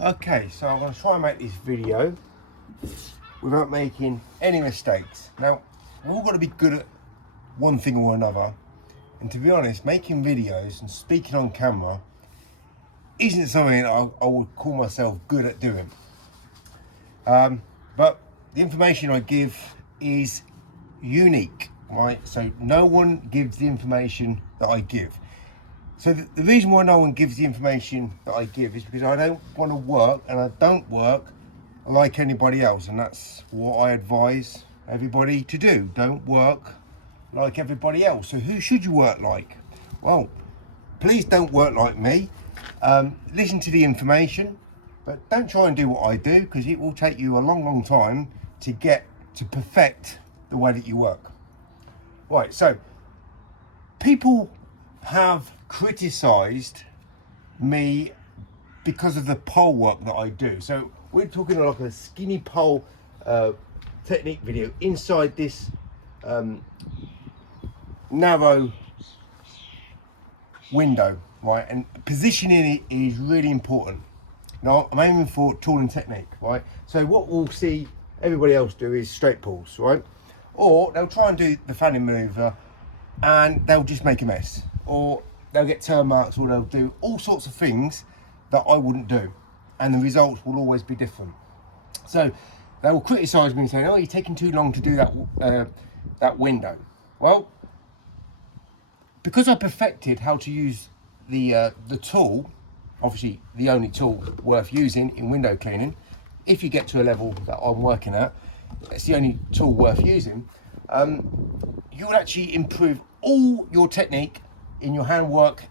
Okay, so I'm going to try and make this video without making any mistakes. Now, we've all got to be good at one thing or another, and to be honest, making videos and speaking on camera isn't something I would call myself good at doing. But the information I give is unique, right? So no one gives the information that I give. So the reason why no one gives the information that I give is because I don't want to work, and I don't work like anybody else, and that's what I advise everybody to do. Don't work like everybody else. So who should you work like? Well, please don't work like me. Listen to the information, but don't try and do what I do, because it will take you a long time to get to perfect the way that you work. Right, so people have criticised me because of the pole work that I do. So we're talking like a skinny pole technique video inside this narrow window, right? And positioning it is really important. Now I'm aiming for tool and technique, right? So what we'll see everybody else do is straight pulls, right? Or they'll try and do the fanning maneuver and they'll just make a mess, or they'll get turn marks, or they'll do all sorts of things that I wouldn't do, and the results will always be different. So they will criticise me saying, "Oh, you're taking too long to do that window." Well, because I perfected how to use the tool, obviously the only tool worth using in window cleaning, if you get to a level that I'm working at, it's the only tool worth using. You will actually improve all your technique in your handwork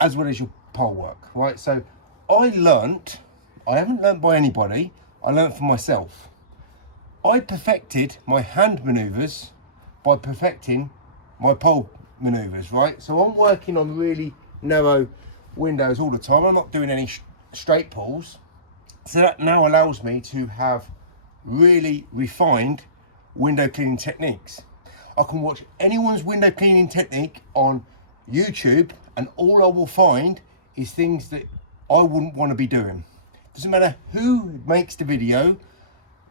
as well as your pole work, right? So I haven't learnt by anybody, I learnt for myself. I perfected my hand maneuvers by perfecting my pole maneuvers, right? So I'm working on really narrow windows all the time. I'm not doing any straight pulls. So that now allows me to have really refined window cleaning techniques. I can watch anyone's window cleaning technique on YouTube, and all I will find is things that I wouldn't want to be doing. Doesn't matter who makes the video,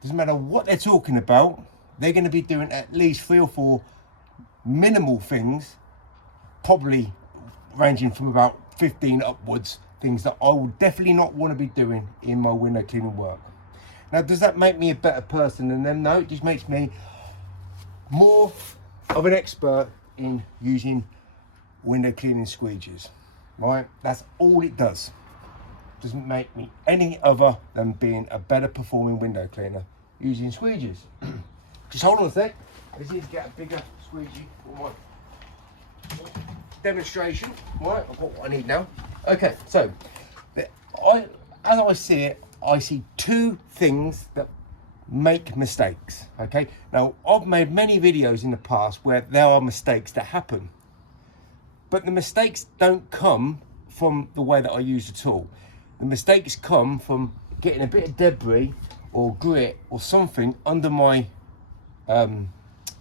doesn't matter what they're talking about, they're going to be doing at least 3 or 4 minimal things, probably ranging from about 15 upwards, things that I would definitely not want to be doing in my window cleaning work. Now, does that make me a better person than them? No, it just makes me more of an expert in using window cleaning squeegees, right? That's all it does. Doesn't make me any other than being a better performing window cleaner using squeegees. Just hold on a sec. Let's need to get a bigger squeegee for my demonstration. Right, I've got what I need now. Okay, so as I see it, I see 2 things that make mistakes. Okay, now I've made many videos in the past where there are mistakes that happen, but the mistakes don't come from the way that I use the tool. The mistakes come from getting a bit of debris or grit or something under my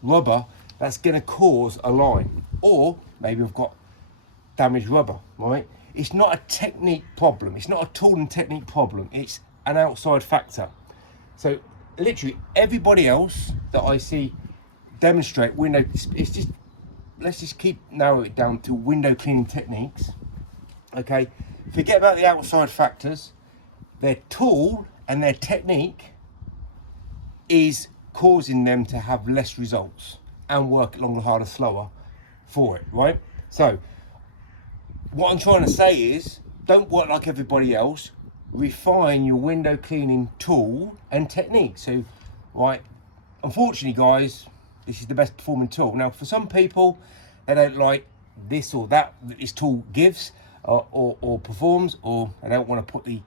rubber that's going to cause a line, or maybe I've got damaged rubber, right? It's not a technique problem, it's not a tool and technique problem, it's an outside factor. So literally everybody else that I see demonstrate window, it's just, let's just narrow it down to window cleaning techniques. Okay, forget about the outside factors. Their tool and their technique is causing them to have less results and work longer, harder, slower for it, right? So what I'm trying to say is, don't work like everybody else. Refine your window cleaning tool and technique. So, right, unfortunately, guys, this is the best performing tool. Now, for some people, they don't like this or that this tool gives or performs, or they don't want to put the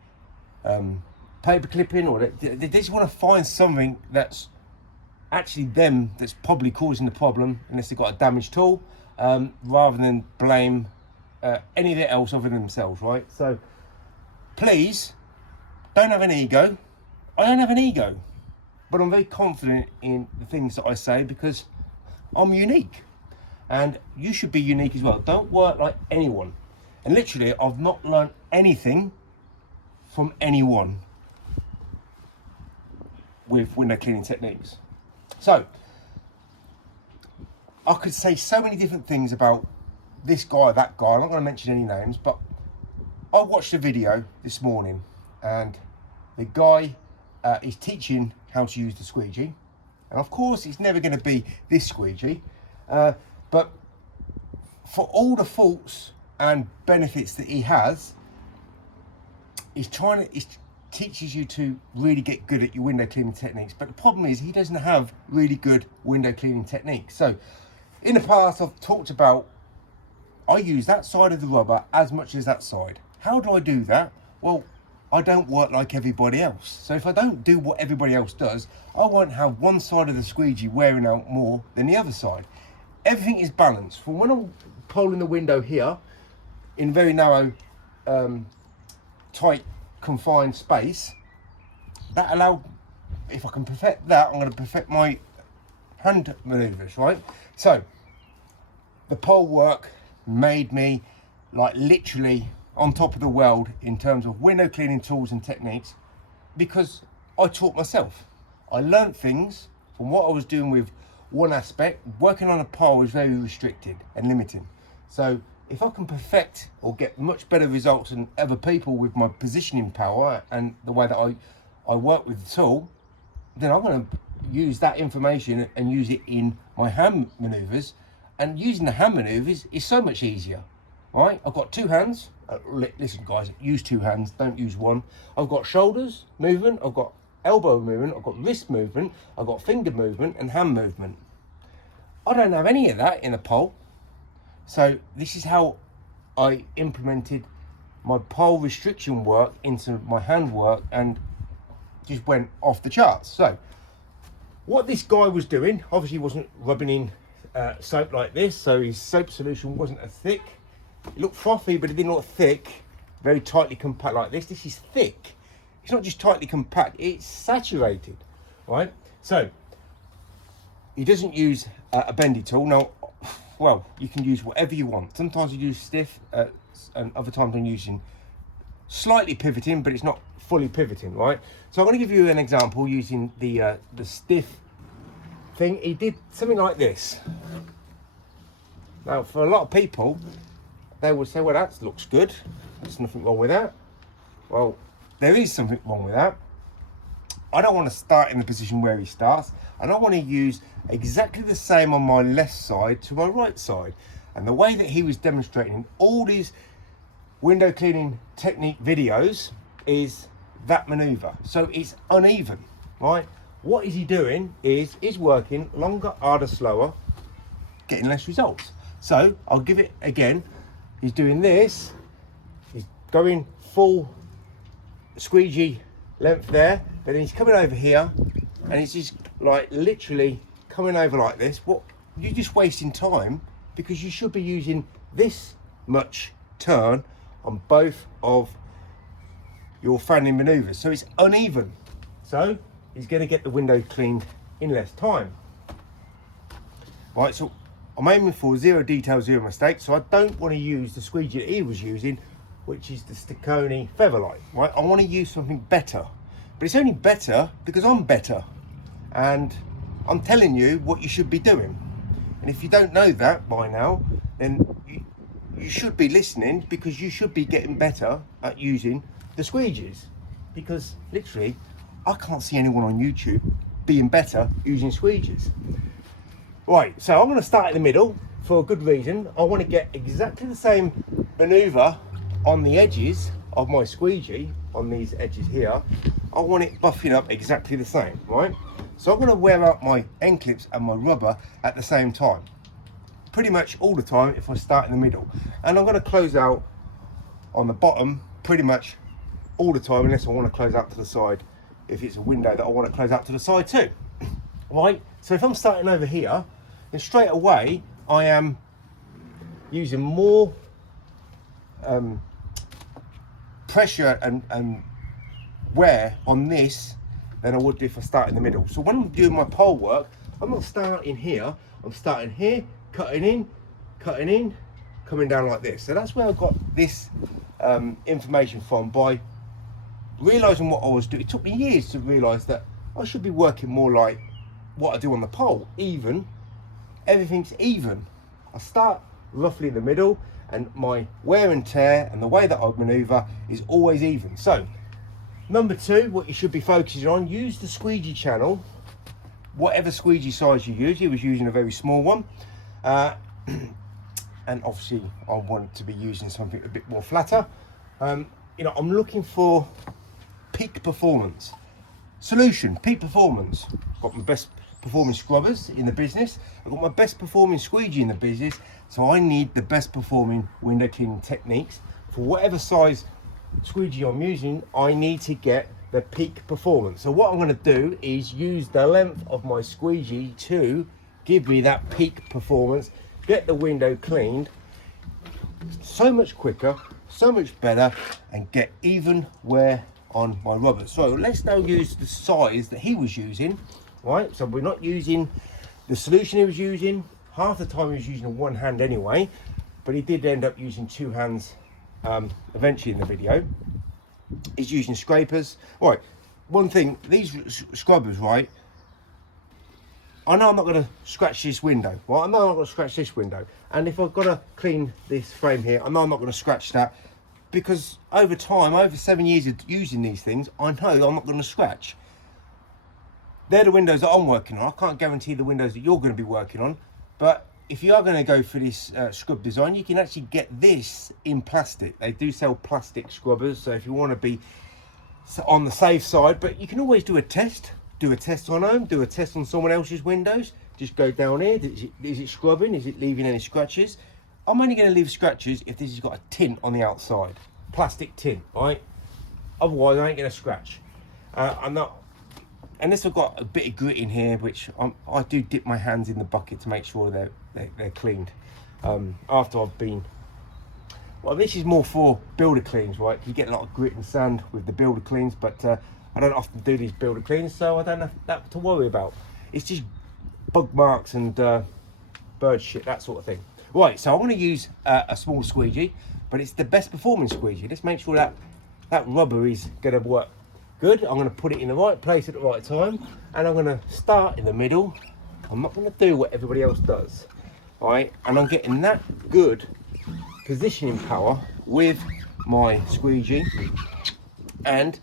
paper clip in, or they just want to find something that's actually them that's probably causing the problem, unless they've got a damaged tool, rather than blame anything else other than themselves, right? So please don't have an ego. I don't have an ego, but I'm very confident in the things that I say because I'm unique, and you should be unique as well. Don't work like anyone. And literally, I've not learned anything from anyone with window cleaning techniques. So I could say so many different things about this guy, that guy. I'm not going to mention any names, but I watched a video this morning and the guy is teaching how to use the squeegee. And of course, it's never going to be this squeegee, but for all the faults and benefits that he has, he teaches you to really get good at your window cleaning techniques. But the problem is he doesn't have really good window cleaning techniques. So in the past, I've talked about, I use that side of the rubber as much as that side. How do I do that? Well, I don't work like everybody else. So if I don't do what everybody else does, I won't have one side of the squeegee wearing out more than the other side. Everything is balanced. From when I'm poling the window here, in very narrow, tight, confined space, that allowed, if I can perfect that, I'm going to perfect my hand maneuvers, right? So the pole work made me like literally on top of the world in terms of window cleaning tools and techniques, because I taught myself. I learned things from what I was doing with one aspect. Working on a pole is very restricted and limiting. So if I can perfect or get much better results than other people with my positioning power and the way that I work with the tool, then I'm going to use that information and use it in my hand maneuvers. And using the hand maneuvers is so much easier, right? I've got two hands. Listen guys, use two hands, don't use one. I've got shoulders movement, I've got elbow movement, I've got wrist movement, I've got finger movement and hand movement. I don't have any of that in a pole. So this is how I implemented my pole restriction work into my hand work and just went off the charts. So what this guy was doing, obviously wasn't rubbing in soap like this, so his soap solution wasn't as thick. It looked frothy, but it didn't look thick, very tightly compact like this. This is thick. It's not just tightly compact, it's saturated, right? So he doesn't use a bendy tool. Now, well, you can use whatever you want. Sometimes you use stiff, and other times I'm using slightly pivoting, but it's not fully pivoting, right? So I'm going to give you an example using the stiff thing. He did something like this. Now, for a lot of people, they will say, well, that looks good. There's nothing wrong with that. Well, there is something wrong with that. I don't want to start in the position where he starts. I don't want to use exactly the same on my left side to my right side. And the way that he was demonstrating all these window cleaning technique videos is that maneuver. So it's uneven, right? What is he doing is he's working longer, harder, slower, getting less results. So I'll give it again. He's doing this, he's going full squeegee length there, but then he's coming over here and he's just like literally coming over like this. What, you're just wasting time, because you should be using this much turn on both of your fanning maneuvers. So it's uneven. So he's going to get the window cleaned in less time. Right, so I'm aiming for 0 detail, 0 mistakes, so I don't want to use the squeegee that he was using, which is the Sticcone Featherlight, right? I want to use something better, but it's only better because I'm better, and I'm telling you what you should be doing. And if you don't know that by now, then you should be listening, because you should be getting better at using the squeegees, because literally I can't see anyone on YouTube being better using squeegees. Right, so I'm going to start in the middle for a good reason. I want to get exactly the same maneuver on the edges of my squeegee, on these edges here. I want it buffing up exactly the same, right? So I'm going to wear out my end clips and my rubber at the same time, pretty much all the time if I start in the middle. And I'm going to close out on the bottom pretty much all the time, unless I want to close out to the side, if it's a window that I want to close out to the side too. Right, so if I'm starting over here, then straight away I am using more pressure and wear on this than I would do if I start in the middle. So when I'm doing my pole work, I'm not starting here, I'm starting here, cutting in, coming down like this. So that's where I got this information from, by realising what I was doing, it took me years to realise that I should be working more like what I do on the pole, even. Everything's even. I start roughly in the middle, and my wear and tear and the way that I manoeuvre is always even. So, number two, what you should be focusing on, use the squeegee channel, whatever squeegee size you use. He was using a very small one. And obviously I want to be using something a bit more flatter. You know, I'm looking for peak performance. Solution, peak performance. Got my best performing scrubbers in the business. I've got my best performing squeegee in the business. So I need the best performing window cleaning techniques. For whatever size squeegee I'm using, I need to get the peak performance. So what I'm going to do is use the length of my squeegee to give me that peak performance, get the window cleaned so much quicker, so much better, and get even wear on my rubbers. So let's now use the size that he was using, right? So we're not using the solution he was using. Half the time he was using one hand anyway, but he did end up using two hands eventually in the video. He's using scrapers. Right, one thing, these scrubbers, right, I know I'm not going to scratch this window. Well, I know I'm not going to scratch this window. And if I've got to clean this frame here, I know I'm not going to scratch that, because over time, over 7 years of using these things, I know I'm not going to scratch. They're the windows that I'm working on. I can't guarantee the windows that you're going to be working on. But if you are going to go for this scrub design, you can actually get this in plastic. They do sell plastic scrubbers. So if you want to be on the safe side, but you can always do a test. Do a test on home, do a test on someone else's windows. Just go down here. Is it scrubbing? Is it leaving any scratches? I'm only going to leave scratches if this has got a tint on the outside, plastic tint, right? Otherwise, I ain't going to scratch. I'm not, unless I've got a bit of grit in here, which I do dip my hands in the bucket to make sure they're cleaned. After I've been, well, this is more for builder cleans, right? You get a lot of grit and sand with the builder cleans, but I don't often do these builder cleans, so I don't have that to worry about. It's just bug marks and bird shit, that sort of thing. Right, so I'm going to use a small squeegee, but it's the best performing squeegee. Let's make sure that rubber is going to work good. I'm going to put it in the right place at the right time, and I'm going to start in the middle. I'm not going to do what everybody else does, right? And I'm getting that good positioning power with my squeegee. And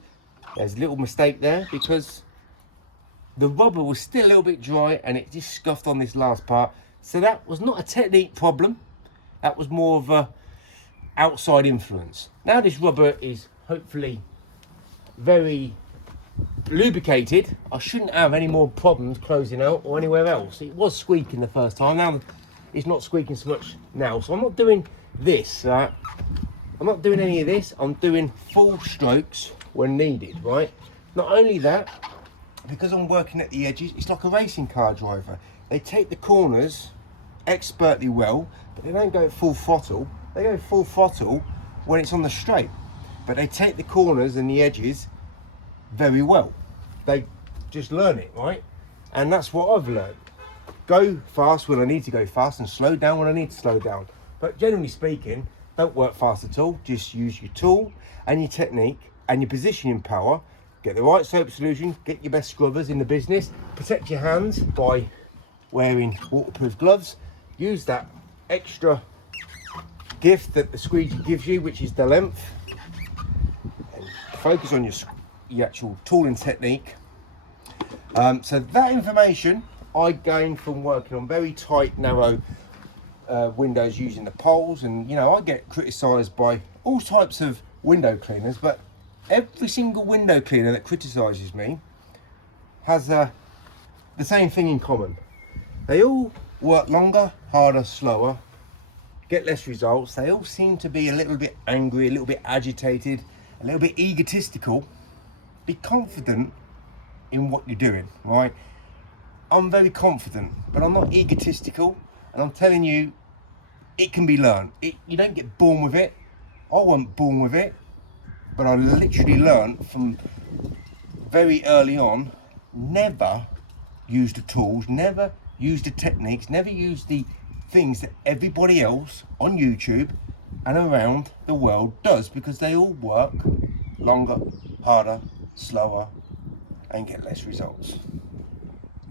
there's a little mistake there because the rubber was still a little bit dry and it just scuffed on this last part. So that was not a technique problem. That was more of a outside influence. Now this rubber is hopefully very lubricated. I shouldn't have any more problems closing out or anywhere else. It was squeaking the first time. Now it's not squeaking so much now. So I'm not doing this. I'm not doing any of this. I'm doing full strokes when needed, right? Not only that, because I'm working at the edges, it's like a racing car driver. They take the corners expertly well, but they don't go full throttle. They go full throttle when it's on the straight, but they take the corners and the edges very well. They just learn it, right? And that's what I've learned. Go fast when I need to go fast and slow down when I need to slow down. But generally speaking, don't work fast at all. Just use your tool and your technique and your positioning power. Get the right soap solution, get your best scrubbers in the business, protect your hands by wearing waterproof gloves. Use that extra gift that the squeegee gives you, which is the length, and focus on your actual tooling technique. So that information I gained from working on very tight, narrow windows using the poles, and you know, I get criticised by all types of window cleaners, but every single window cleaner that criticises me has the same thing in common. They all work longer, harder, slower, get less results. They all seem to be a little bit angry, a little bit agitated, a little bit egotistical. Be confident in what you're doing, right? I'm very confident, but I'm not egotistical, and I'm telling you, it can be learned. You don't get born with it. I wasn't born with it, but I literally learned from very early on, never use the tools, never use the techniques, never use the things that everybody else on YouTube and around the world does, because they all work longer, harder, slower, and get less results.